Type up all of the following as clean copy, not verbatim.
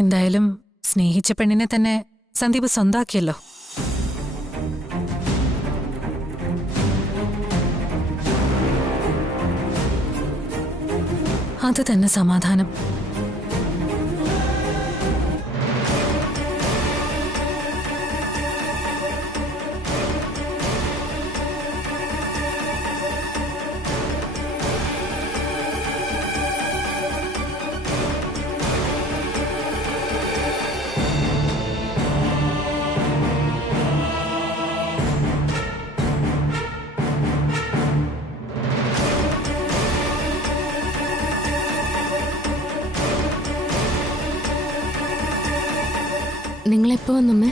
എന്തായാലും സ്നേഹിച്ച പെണ്ണിനെ തന്നെ സന്ദീപ് സ്വന്താക്കിയല്ലോ. അത് തന്നെ സമാധാനം. നിങ്ങളെപ്പോ വന്നമ്മേ?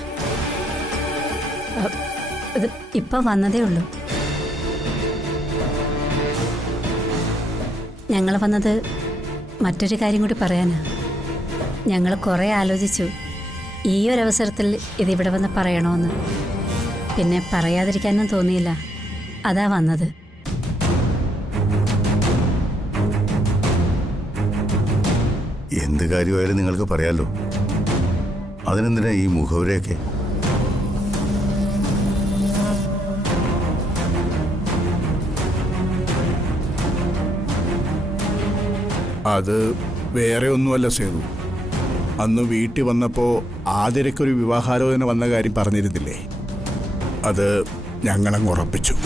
ഇപ്പൊ വന്നതേ ഉള്ളൂ. ഞങ്ങൾ വന്നത് മറ്റൊരു കാര്യം കൂടി പറയാനാ. ഞങ്ങൾ കുറേ ആലോചിച്ചു ഈ ഒരു അവസരത്തിൽ ഇതിവിടെ വന്ന് പറയണമെന്ന്. പിന്നെ പറയാതിരിക്കാനും തോന്നിയില്ല. അതാ വന്നത്. എന്ത് കാര്യമായാലും നിങ്ങൾക്ക് പറയാലോ. അതിനെന്തിനാ ഈ മുഖവരെയൊക്കെ? അത് വേറെ ഒന്നുമല്ല സേതു. അന്ന് വീട്ടിൽ വന്നപ്പോൾ ആതിരയ്ക്കൊരു വിവാഹാലോചന വന്ന കാര്യം പറഞ്ഞിരുന്നില്ലേ? അത് ഞങ്ങളങ്ങ് ഉറപ്പിച്ചു.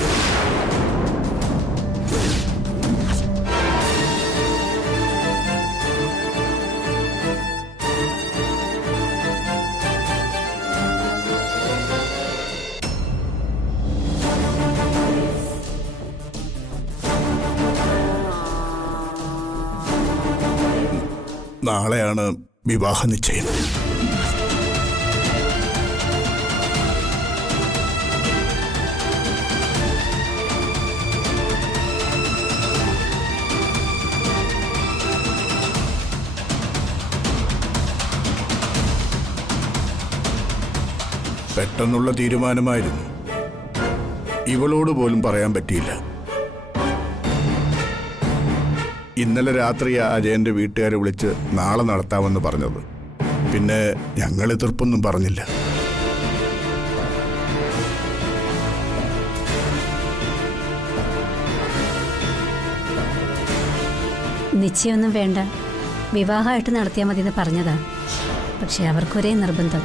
നാളെയാണ് വിവാഹ നിശ്ചയം. പെട്ടെന്നുള്ള തീരുമാനമായിരുന്നു. ഇവളോട് പോലും പറയാൻ പറ്റിയില്ല. ഇന്നലെ രാത്രി അജയന്റെ വീട്ടുകാരെ വിളിച്ച് നാളെ നടത്താമെന്ന് പറഞ്ഞത്. പിന്നെ ഞങ്ങൾ എതിർപ്പൊന്നും പറഞ്ഞില്ല. നിശ്ചയമൊന്നും വേണ്ട, വിവാഹമായിട്ട് നടത്തിയാൽ മതി എന്ന് പറഞ്ഞതാ. പക്ഷെ അവർക്കൊരേ നിർബന്ധം.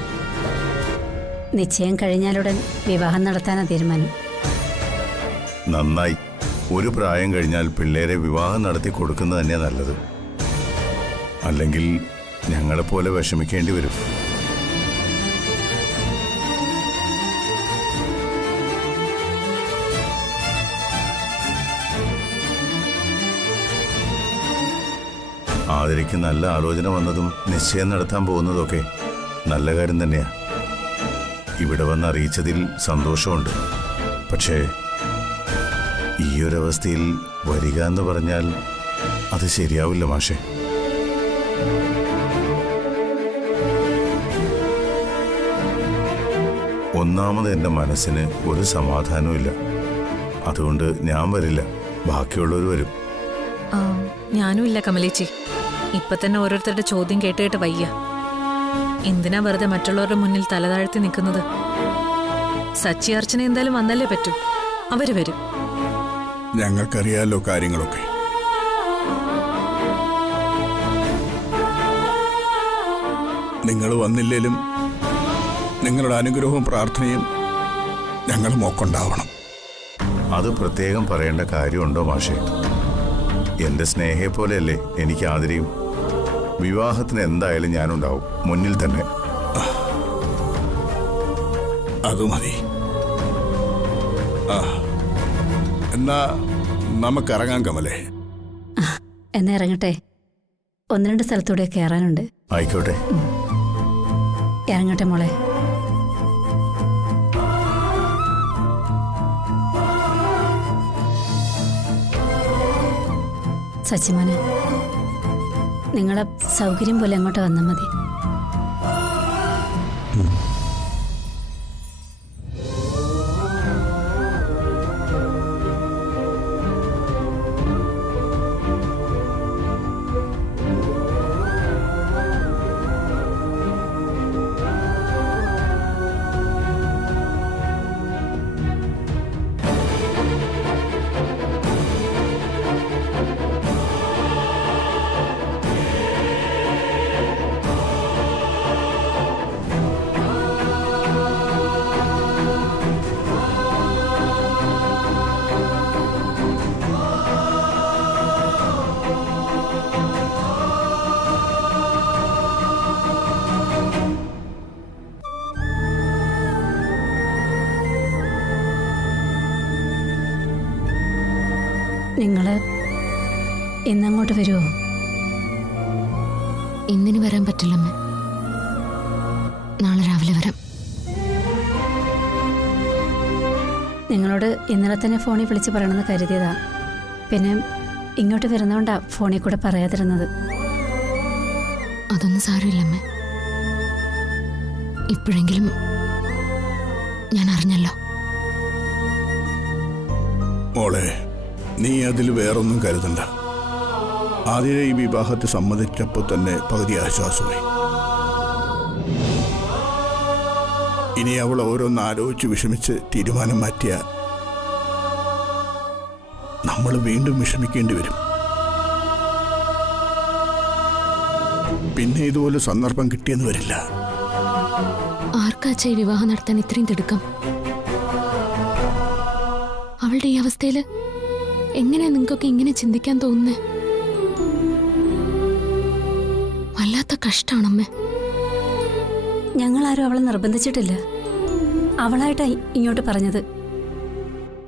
നിശ്ചയം കഴിഞ്ഞാലുടൻ വിവാഹം നടത്താനാ തീരുമാനം. നന്നായി. ഒരു പ്രായം കഴിഞ്ഞാൽ പിള്ളേരെ വിവാഹം നടത്തി കൊടുക്കുന്നത് തന്നെയാണ് നല്ലത്. അല്ലെങ്കിൽ ഞങ്ങളെപ്പോലെ വിഷമിക്കേണ്ടി വരും. ആതിരയ്ക്ക് നല്ല ആലോചന വന്നതും നിശ്ചയം നടത്താൻ പോകുന്നതൊക്കെ നല്ല കാര്യം തന്നെയാണ്. ഇവിടെ വന്ന് അറിയിച്ചതിൽ സന്തോഷമുണ്ട്. പക്ഷേ ഈ ഒരവസ്ഥയിൽ വരിക എന്ന് പറഞ്ഞാൽ അത് ശരിയാവില്ല മാഷെ. ഒന്നാമത് എൻ്റെ മനസ്സിന് ഒരു സമാധാനവുമില്ല. അതുകൊണ്ട് ഞാൻ വരില്ല, ബാക്കിയുള്ളവർ വരും. ഞാനും ഇല്ല കമലേച്ചി. ഇപ്പൊ തന്നെ ഓരോരുത്തരുടെ ചോദ്യം കേട്ട് കേട്ട് വയ്യ. എന്തിനാ വെറുതെ മറ്റുള്ളവരുടെ മുന്നിൽ തലതാഴ്ത്തി നിൽക്കുന്നത്? സച്ചി അർച്ചന എന്തായാലും വന്നല്ലേ പറ്റൂ. അവര് വരും. ഞങ്ങൾക്കറിയാലോ കാര്യങ്ങളൊക്കെ. നിങ്ങൾ വന്നില്ലേലും നിങ്ങളുടെ അനുഗ്രഹവും പ്രാർത്ഥനയും ഞങ്ങൾ മോക്കുണ്ടാവണം. അത് പ്രത്യേകം പറയേണ്ട കാര്യമുണ്ടോ മാഷെ? എൻ്റെ സ്നേഹയെ പോലെയല്ലേ എനിക്ക് ആതിരയും. വിവാഹത്തിന് എന്തായാലും ഞാനുണ്ടാവും, മുന്നിൽ തന്നെ. അത് മതി. എന്നാ നമുക്കിറങ്ങാൻ കമലേ. എന്നാ ഇറങ്ങട്ടെ. ഒന്ന് രണ്ട് സ്ഥലത്തൂടെ കയറാനുണ്ട്. ആയിക്കോട്ടെ. ഇറങ്ങട്ടെ മോളെ. സച്ചിമോനെ, നിങ്ങളെ സൗകര്യം പോലെ അങ്ങോട്ട് വന്നാൽ മതി. നിങ്ങൾ ഇന്നങ്ങോട്ട് വരുമോ? ഇന്നിന് വരാൻ പറ്റില്ലമ്മേ. നാളെ രാവിലെ വരാം. നിങ്ങളോട് ഇന്നലെ തന്നെ ഫോണിൽ വിളിച്ച് പറയണമെന്ന് കരുതിയതാ. പിന്നെ ഇങ്ങോട്ട് വരുന്നതുകൊണ്ടാ ഫോണിൽ കൂടെ പറയാതിരുന്നത്. അതൊന്നും സാരമില്ലമ്മേ. ഇപ്പോഴെങ്കിലും ഞാൻ അറിഞ്ഞല്ലോ. മോളെ, നീ അതിൽ വേറൊന്നും കരുതണ്ട. ആദ്യ ഈ വിവാഹത്തെ സമ്മതിച്ചപ്പോൾ തന്നെ പകുതി ആശ്വാസമായി. ഇനി അവൾ ഓരോന്ന് ആലോചിച്ച് വിഷമിച്ച് തീരുമാനം മാറ്റിയ നമ്മൾ വീണ്ടും വിഷമിക്കേണ്ടി വരും. പിന്നെ ഇതുപോലെ സന്ദർഭം കിട്ടിയെന്ന് വരില്ല. ആർക്കാച്ച ഈ വിവാഹം നടത്താൻ ഇത്രയും തിടുക്കം? അവളുടെ ഈ അവസ്ഥയില് എങ്ങനെയാ നിങ്ങൾക്കൊക്കെ ഇങ്ങനെ ചിന്തിക്കാൻ തോന്നുന്നേ? വല്ലാത്ത കഷ്ടാണമ്മേ. ഞങ്ങളാരും അവളെ നിർബന്ധിച്ചിട്ടില്ല. അവളായിട്ടാ ഇങ്ങോട്ട് പറഞ്ഞത്.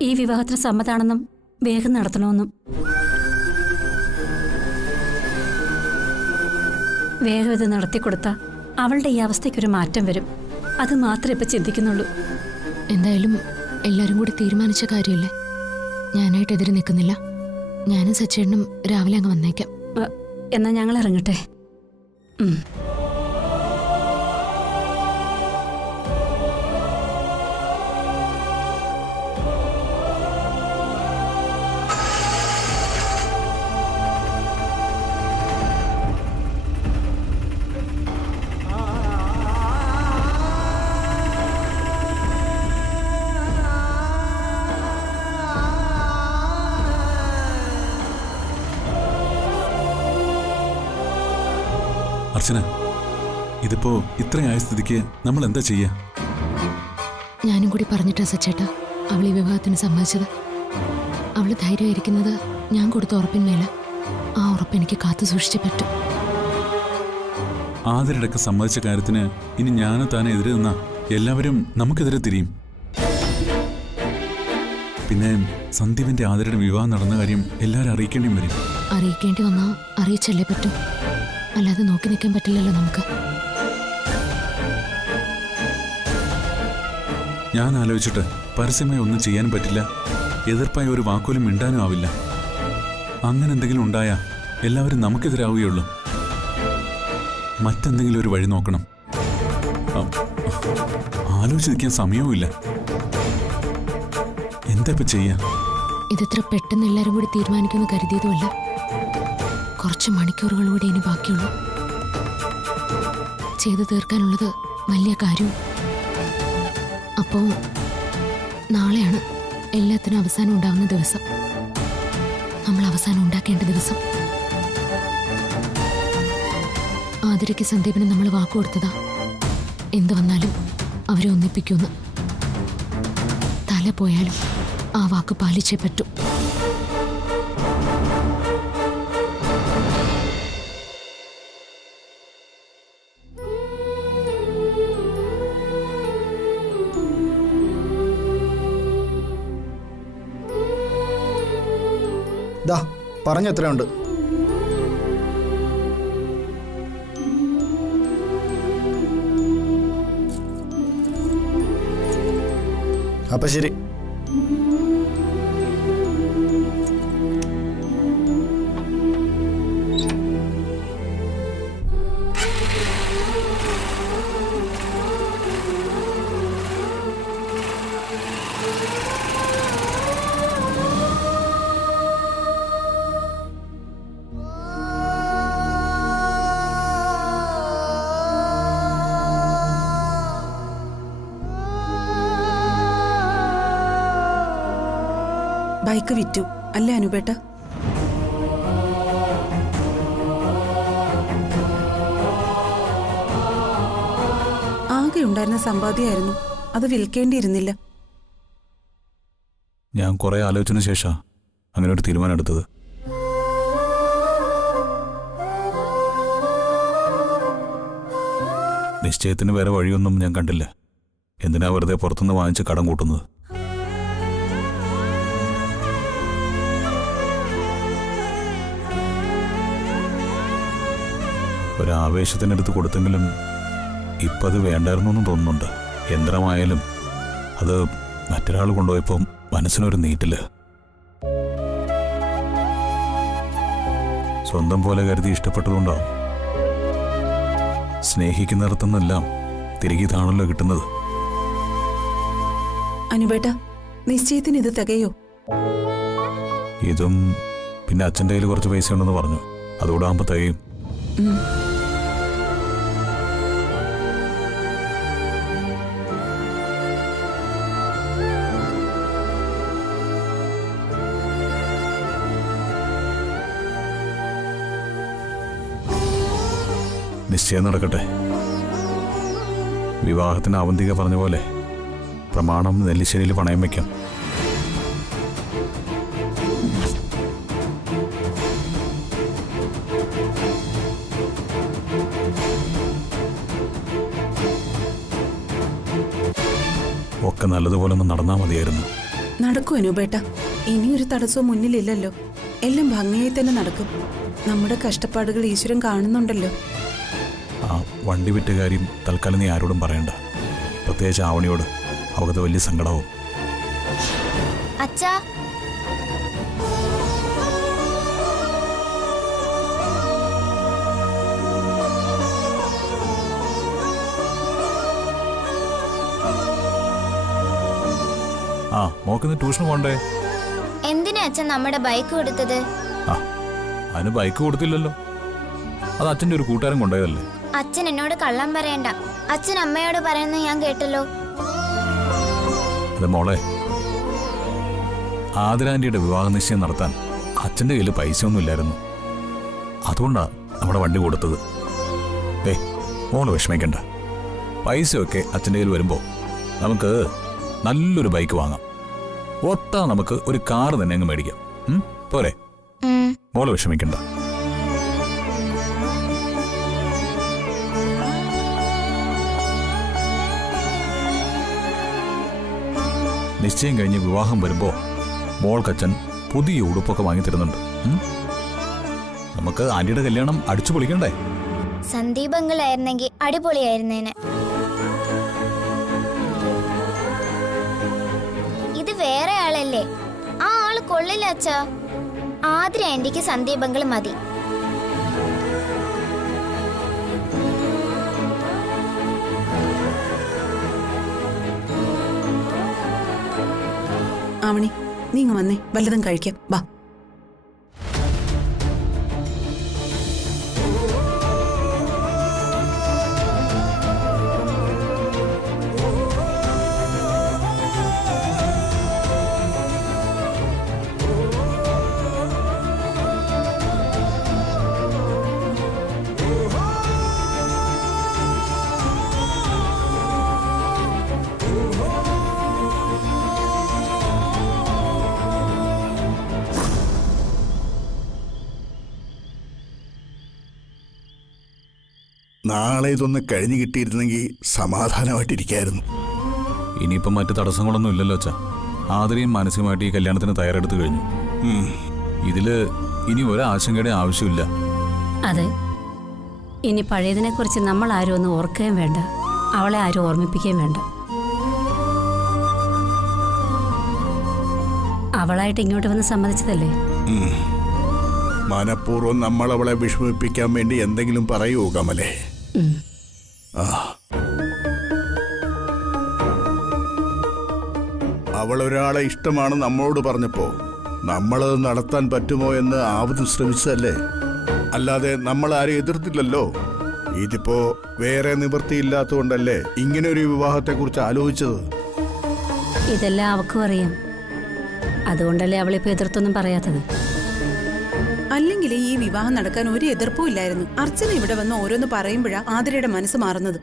ഈ വിവാഹത്തിന് സമ്മതാണെന്നും വേഗം നടത്തണമെന്നും. വേഗം ഇത് നടത്തിക്കൊടുത്ത അവളുടെ ഈ അവസ്ഥയ്ക്കൊരു മാറ്റം വരും. അത് മാത്രമേ ഇപ്പം ചിന്തിക്കുന്നുള്ളൂ. എന്തായാലും എല്ലാരും കൂടി തീരുമാനിച്ച കാര്യമല്ലേ. ഞാനായിട്ട് എതിരെ നിൽക്കുന്നില്ല. ഞാനും സച്ചേട്ടനും രാവിലെ അങ്ങ് വന്നേക്കാം. എന്നാ ഞങ്ങൾ ഇറങ്ങട്ടെ. അർച്ചന, ഇതിപ്പോ ഇത്രയായ സ്ഥിതിക്ക് നമ്മൾ എന്താ ചെയ്യാ? ഞാനും കൂടി പറഞ്ഞിട്ടാ സച്ചേട്ടാ അവൾ ഈ വിവാഹത്തിന് സമ്മതിച്ചത്. അവള് ധൈര്യമായിരിക്കുന്നത് ഞാൻ കൊടുത്ത ഉറപ്പിന്മേല. ആ ഉറപ്പ് എനിക്ക് കാത്തു സൂക്ഷിച്ചേ പറ്റും. ആദരടക്കം സമ്മതിച്ച കാര്യത്തിന് ഇനി ഞാനും താനെ എതിരെ നിന്നാ എല്ലാവരും നമുക്കെതിരെ തിരിയും. പിന്നെ സന്ദീപിന്റെ ആദരയുടെ വിവാഹം നടന്ന കാര്യം എല്ലാവരും അറിയിക്കേണ്ടിയും വരും. അറിയിക്കേണ്ടി വന്നാ അറിയിച്ചല്ലേ പറ്റൂ. അല്ലാതെ നോക്കി നിൽക്കാൻ പറ്റില്ലല്ലോ നമുക്ക്. ഞാൻ ആലോചിച്ചിട്ട് പരസ്യമായി ഒന്നും ചെയ്യാനും പറ്റില്ല. എതിർപ്പായി ഒരു വാക്കുപോലും മിണ്ടാനും ആവില്ല. അങ്ങനെ എന്തെങ്കിലും ഉണ്ടായാ എല്ലാവരും നമുക്കെതിരാവുകയുള്ളൂ. മറ്റെന്തെങ്കിലും ഒരു വഴി നോക്കണം. ആലോചിച്ച് നിൽക്കാൻ സമയവുമില്ല. എന്താ ഇപ്പൊ ചെയ്യാ? ഇതിത്ര പെട്ടെന്ന് എല്ലാരും കൂടി തീരുമാനിക്കുമെന്ന് കരുതിയതുമല്ല. കുറച്ച് മണിക്കൂറുകൾ കൂടി ഇനി ബാക്കിയുള്ളൂ. ചെയ്തു തീർക്കാനുള്ളത് വലിയ കാര്യവും. അപ്പോൾ നാളെയാണ് എല്ലാത്തിനും അവസാനം ഉണ്ടാവുന്ന ദിവസം. നമ്മൾ അവസാനം ഉണ്ടാക്കേണ്ട ദിവസം. ആതിരയ്ക്ക് സന്ദീപിന് നമ്മൾ വാക്കു കൊടുത്തതാ. എന്തു വന്നാലും അവരെ ഒന്നിപ്പിക്കുമെന്ന്. തല പോയാലും ആ വാക്ക് പാലിച്ചേ പറ്റൂ. പറഞ്ഞെത്രയുണ്ട്? അപ്പൊ ശരി. ബൈക്ക് വിറ്റു അല്ലേ അനുപേട്ട? ആകെ ഉണ്ടായിരുന്ന സമ്പാദ്യമായിരുന്നു. അത് വിൽക്കേണ്ടിയിരുന്നില്ല. ഞാൻ കുറെ ആലോചിച്ചതിനു ശേഷം അങ്ങനെ ഒരു തീരുമാനം എടുത്തത്. നിശ്ചയത്തിന് വേറെ വഴിയൊന്നും ഞാൻ കണ്ടില്ല. എന്തിനാ വെറുതെ പുറത്തുനിന്ന് വാങ്ങിച്ച് കടം കൂട്ടുന്നത്? ഒരാവേശത്തിനടുത്ത് കൊടുത്തെങ്കിലും ഇപ്പം അത് വേണ്ടായിരുന്നു എന്നും തോന്നുന്നുണ്ട്. യന്ത്രമായാലും അത് മറ്റൊരാൾ കൊണ്ടുപോയപ്പോൾ മനസ്സിനൊരു നീറ്റില്. സ്വന്തം പോലെ കരുതി ഇഷ്ടപ്പെട്ടതുകൊണ്ടാവും. സ്നേഹിക്കുന്നിടത്തുനിന്നെല്ലാം തിരികെ ഇതാണല്ലോ കിട്ടുന്നത്. അനുപേട്ട, നിശ്ചയത്തിന് ഇത് തികയോ? ഇതും പിന്നെ അച്ഛൻ്റെ കയ്യിൽ കുറച്ച് പൈസ ഉണ്ടെന്ന് പറഞ്ഞു. അതുകൂടെ ആകുമ്പോൾ തികയും. നിശ്ചയം നടക്കട്ടെ. വിവാഹത്തിന് അവന്തിക പറഞ്ഞ പോലെ പ്രമാണം നെല്ലിശ്ശേരിയിൽ പണയം വയ്ക്കാം. ഒക്കെ നല്ലതുപോലെ ഒന്ന് നടന്നാൽ മതിയായിരുന്നു. നടക്കും അനുപേട്ട. ഇനിയൊരു തടസ്സവും മുന്നിലില്ലല്ലോ. എല്ലാം ഭംഗിയായി തന്നെ നടക്കും. നമ്മുടെ കഷ്ടപ്പാടുകൾ ഈശ്വരൻ കാണുന്നുണ്ടല്ലോ. ആ വണ്ടി വിറ്റ കാര്യം തൽക്കാലം നീ ആരോടും പറയണ്ട. പ്രത്യേകിച്ച് ആവണിയോട്. അവക്കത് വലിയ സങ്കടവും. അച്ഛാ, ആ മോക്കിന്ന് ട്യൂഷന് പോണ്ടേ? എന്തിനാ അച്ഛൻ നമ്മുടെ ബൈക്ക് കൊടുത്തത്? ആ അതിന് ബൈക്ക് കൊടുത്തില്ലല്ലോ. അത് അച്ഛൻ്റെ ഒരു കൂട്ടുകാരൻ കൊണ്ടുപോയതല്ലേ. അച്ഛൻ എന്നോട് കള്ളം പറയണ്ട. അച്ഛൻ അമ്മയോട് പറയുന്നത് ഞാൻ കേട്ടല്ലോ. അത് മോളെ, ആതിരാൻ്റിയുടെ വിവാഹ നിശ്ചയം നടത്താൻ അച്ഛൻ്റെ കയ്യിൽ പൈസ ഒന്നും ഇല്ലായിരുന്നു. അതുകൊണ്ടാണ് നമ്മുടെ വണ്ടി കൊടുത്തത്. മോള് വിഷമിക്കണ്ട. പൈസയൊക്കെ അച്ഛൻ്റെ കയ്യിൽ വരുമ്പോൾ നമുക്ക് നല്ലൊരു ബൈക്ക് വാങ്ങാം. ഒത്താ നമുക്ക് ഒരു കാറ് തന്നെ അങ്ങ് മേടിക്കാം. പോരെ? മോള് വിഷമിക്കണ്ട. നിശ്ചയം കഴിഞ്ഞ് വിവാഹം വരുമ്പോൾ മോൾക്കച്ഛൻ പുതിയ ഉടുപ്പൊക്കെ വാങ്ങി തരുന്നുണ്ട്. നമുക്ക് ആന്റിയുടെ കല്യാണം അടിച്ചു പൊളിക്കണ്ടേ? സന്ദീപങ്ങളായിരുന്നെങ്കിൽ അടിപൊളിയായിരുന്നേനെ. ഇത് വേറെ ആളല്ലേ? ആ ആള് കൊള്ളില്ല അച്ഛാ. ആതിര ആന്റിക്ക് സന്ദീപങ്ങൾ മതി. ആവണി, നീ ഇങ്ങ് വന്നേ. വല്ലതും കഴിക്കാം. ബാ. നാളെ ഇതൊന്ന് കഴിഞ്ഞു കിട്ടിയിരുന്നെങ്കിൽ സമാധാനമായിട്ടിരിക്കായിരുന്നു. ഇനിയിപ്പം മറ്റു തടസ്സങ്ങളൊന്നും ഇല്ലല്ലോ അച്ഛാ. ആതിരയും മാനസികമായിട്ട് ഈ കല്യാണത്തിന് തയ്യാറെടുത്ത് കഴിഞ്ഞു. ഇതില് ഇനി ഒരാശങ്കയുടെ ആവശ്യമില്ല. അതെ, ഇനി പഴയതിനെ കുറിച്ച് നമ്മൾ ആരും ഒന്നും ഓർക്കുകയും വേണ്ട, അവളെ ആരും ഓർമ്മിപ്പിക്കുകയും വേണ്ട. അവളായിട്ട് ഇങ്ങോട്ട് വന്ന് സമ്മതിച്ചതല്ലേ? മനഃപൂർവ്വം നമ്മൾ അവളെ വിഷമിപ്പിക്കാൻ വേണ്ടി എന്തെങ്കിലും പറയൂ കമലേ? അവളൊരാളെ ഇഷ്ടമാണ് നമ്മളോട് പറഞ്ഞപ്പോ നമ്മളത് നടത്താൻ പറ്റുമോ എന്ന് ആവതും ശ്രമിച്ചതല്ലേ? അല്ലാതെ നമ്മൾ ആരും എതിർത്തില്ലല്ലോ. ഇതിപ്പോ വേറെ നിവൃത്തിയില്ലാത്തതുകൊണ്ടല്ലേ ഇങ്ങനെ ഒരു വിവാഹത്തെക്കുറിച്ച് ആലോചിച്ചത്. ഇതെല്ലാം അവക്കും അറിയാം. അതുകൊണ്ടല്ലേ അവളിപ്പോ എതിർത്തൊന്നും പറയാത്തത്. അല്ലെങ്കിൽ ഈ വിവാഹം നടക്കാൻ ഒരു എതിർപ്പും ഇല്ലായിരുന്നു. അർച്ചന ഇവിടെ വന്ന് ഓരോന്ന് പറയുമ്പോഴാ ആതിരയുടെ മനസ്സ് മാറുന്നത്.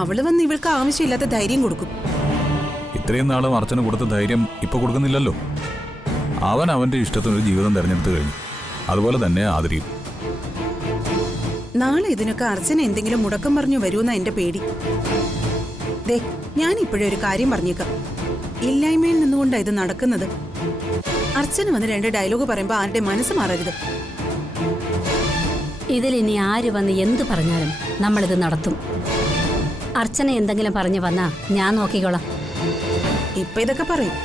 അവള് വന്ന് ഇവൾക്ക് ആവശ്യമില്ലാത്ത ധൈര്യം കൊടുക്കും. ഇത്രയും നാളും അർച്ചന കൊടുത്ത ധൈര്യം ഇപ്പൊ കൊടുക്കുന്നില്ലല്ലോ. അവൻ അവന്റെ ഇഷ്ടത്തിനൊരു ജീവിതം തെരഞ്ഞെടുത്തു കഴിഞ്ഞു. അതുപോലെ തന്നെ ആതിരയും. നാളെ ഇതിനൊക്കെ അർച്ചന എന്തെങ്കിലും മുടക്കം പറഞ്ഞു വരുമെന്നാ എന്റെ പേടി. ദേ, ഞാൻ ഇപ്പോഴേ ഒരു കാര്യം പറഞ്ഞേക്കാം. ഇല്ലായ്മയിൽ നിന്നുകൊണ്ടാ ഇത് നടക്കുന്നത്. അർച്ചന വന്ന് 2 ഡയലോഗ് പറയുമ്പോ ആരുടെ മനസ്സ് മാറരുത്. ഇതിലിനി ആര് വന്ന് എന്ത് പറഞ്ഞാലും നമ്മളിത് നടത്തും. അർച്ചന എന്തെങ്കിലും പറഞ്ഞു വന്നാ ഞാൻ നോക്കിക്കോളാം. ഇപ്പൊ ഇതൊക്കെ പറയും.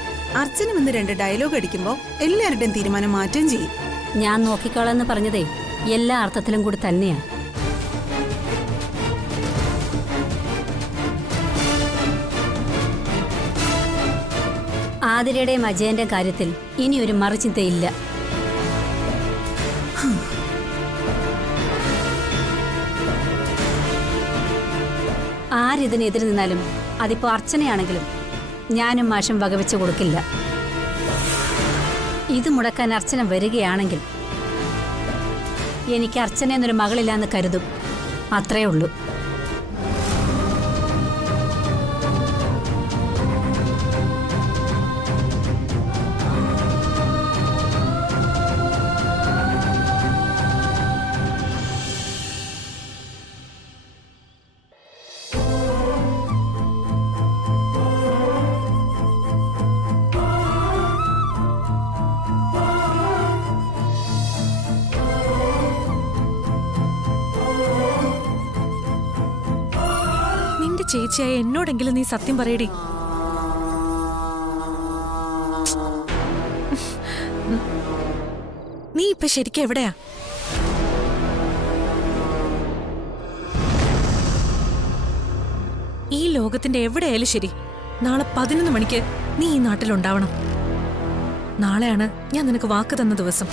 അർച്ചന വന്ന് 2 ഡയലോഗ് അടിക്കുമ്പോ എല്ലാവരുടെയും തീരുമാനം മാറ്റുകയും ചെയ്യും. ഞാൻ നോക്കിക്കോളാം എന്ന് പറഞ്ഞതേ എല്ലാ അർത്ഥത്തിലും കൂടി തന്നെയാ. ആതിരയുടെയും അജയന്റെ കാര്യത്തിൽ ഇനി ഒരു മറുചിന്തയില്ല. ആരിതിനെതിരെ നിന്നാലും അതിപ്പോ അർച്ചനയാണെങ്കിലും ഞാനും മാഷും വകവെച്ച് കൊടുക്കില്ല. ഇത് മുടക്കാൻ അർച്ചന വരികയാണെങ്കിൽ എനിക്ക് അർച്ചന എന്നൊരു മകളില്ലാന്ന് കരുതും. അത്രേ ഉള്ളൂ. നിന്റെ ചേച്ചിയായ എന്നോടെങ്കിലും നീ സത്യം പറയടി. നീ ഇപ്പൊ ശരിക്കും എവിടെയാ? ഈ ലോകത്തിന്റെ എവിടെയായാലും ശരി, നാളെ 11 മണിക്ക് നീ ഈ നാട്ടിലുണ്ടാവണം. നാളെയാണ് ഞാൻ നിനക്ക് വാക്ക് തന്ന ദിവസം.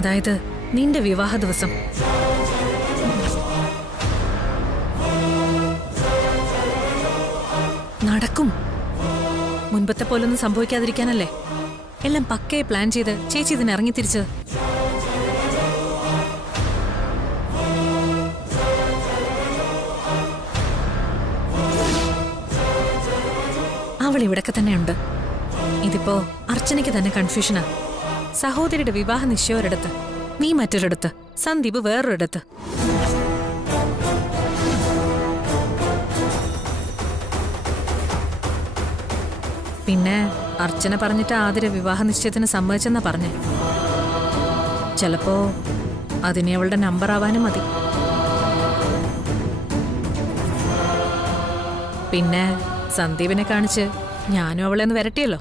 അതായത് നിന്റെ വിവാഹ ദിവസം. നടക്കും. മുൻപത്തെ പോലൊന്നും സംഭവിക്കാതിരിക്കാനല്ലേ എല്ലാം പക്കയെ പ്ലാൻ ചെയ്ത് ചേച്ചി ഇതിന് ഇറങ്ങിത്തിരിച്ചത്. അവൾ ഇവിടൊക്കെ തന്നെയുണ്ട്. ഇതിപ്പോ അർച്ചനയ്ക്ക് തന്നെ കൺഫ്യൂഷനാ. സഹോദരിയുടെ വിവാഹ നിശ്ചയം ഒരിടത്ത്, നീ മറ്റൊരിടത്ത്, സന്ദീപ് വേറൊരിടത്ത്. പിന്നെ അർച്ചന പറഞ്ഞിട്ട് ആതിര വിവാഹ നിശ്ചയത്തിന് സമ്മതിച്ചെന്നാ പറഞ്ഞേ. ചിലപ്പോ അതിനെ അവളുടെ നമ്പർ ആവാനും മതി. പിന്നെ സന്ദീപിനെ കാണിച്ച് ഞാനും അവളെ ഒന്ന് വരട്ടിയല്ലോ.